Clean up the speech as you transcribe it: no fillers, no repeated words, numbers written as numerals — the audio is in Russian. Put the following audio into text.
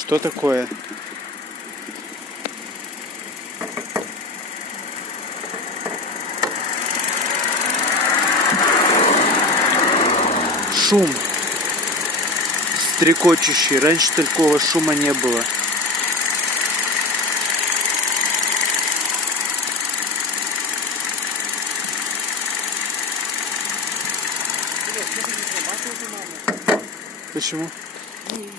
Что такое? Шум стрекочущий. Раньше такого шума не было. Почему?